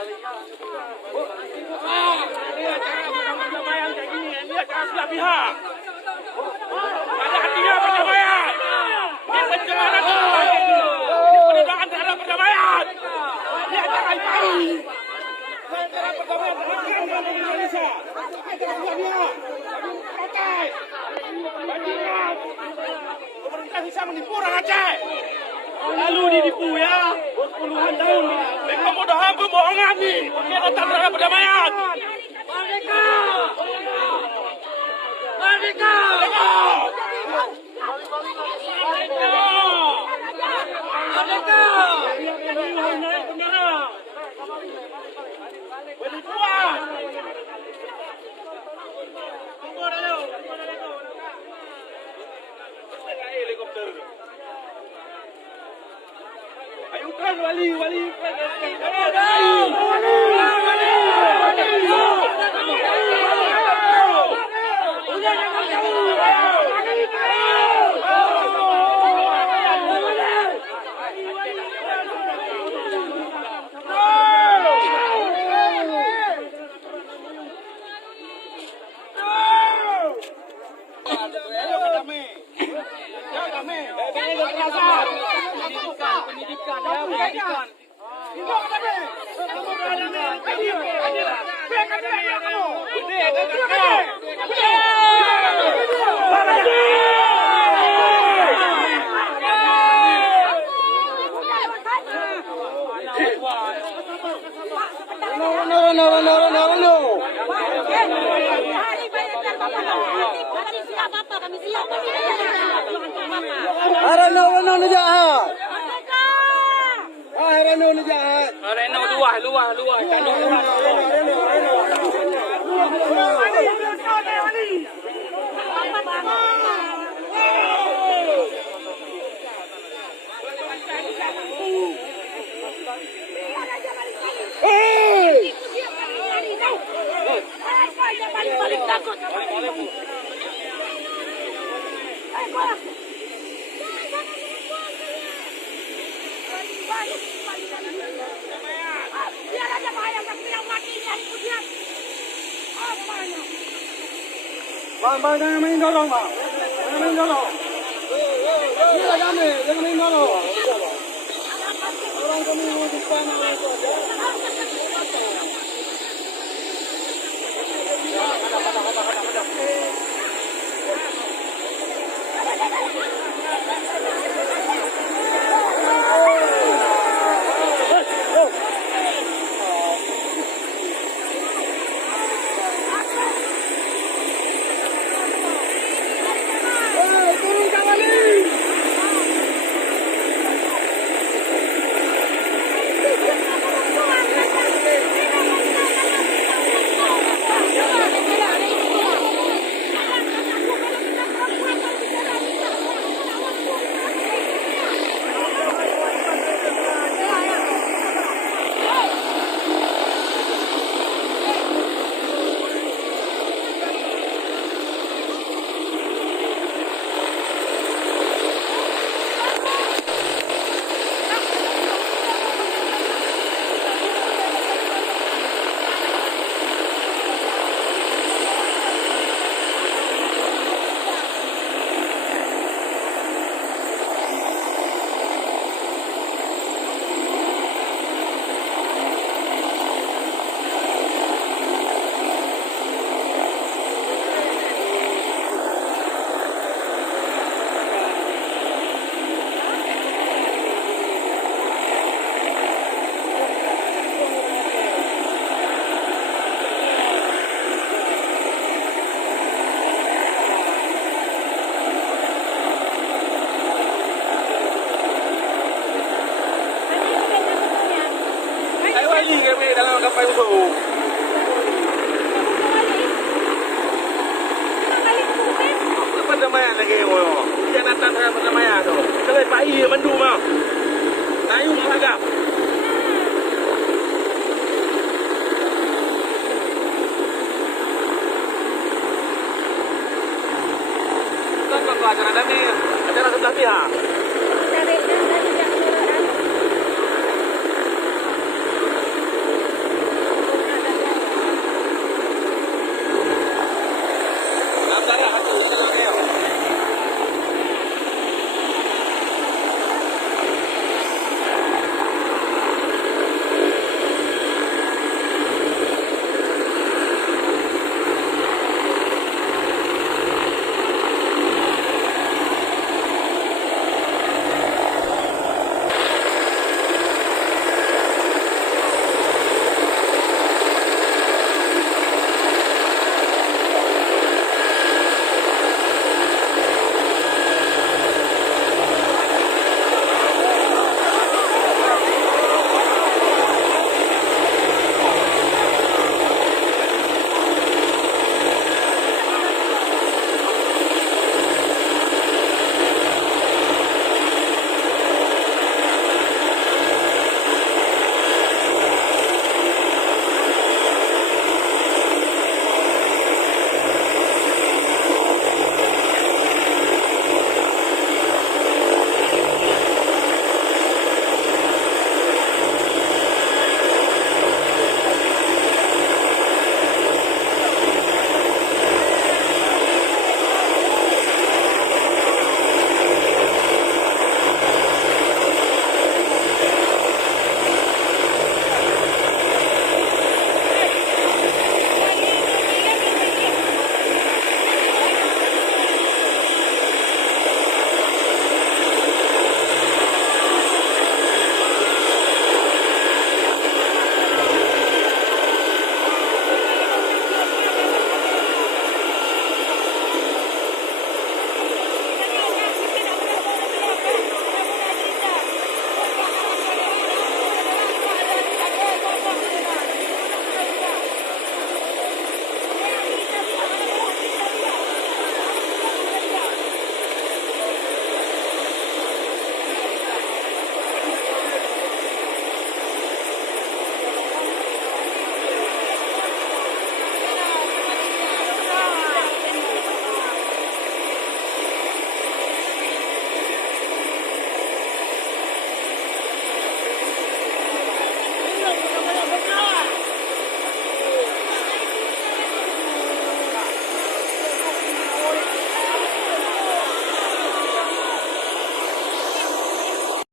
Ini acara perdamaian kayak gini, ini acara sebelah pihak. Ada hatinya perdamaian. Ini pencemaran ini penodaan terhadap perdamaian. Ini acara IPAI. Acara perdamaian dengan Indonesia. Acara sebelah pihak. Protes. Bajingan. Pemerintah bisa menipu orang Aceh. Lalu ditipu ya. Puluhan tahun. Kemudahan pembohongan nih. Dia datang terhadap perdamaian. Merdeka! Merdeka! Merdeka! Merdeka! Penipuan! Helikopter. Ayukan wali. No. Reno jahat. Reno jahat. Reno luah. Balik takut. Biar aja bahaya yang mati dari kemudian. Apanya? Bang, jangan main dorong, Bang. Jangan main dorong. Jangan main dorong. Orang kami mau depan itu aja. Dalam kapal itu. Perdamaian lagi, dia datang dengan perdamaian tu. Kalau PAI mandu mah, tayu agak. Kan acara damai, acara sebelah pihak.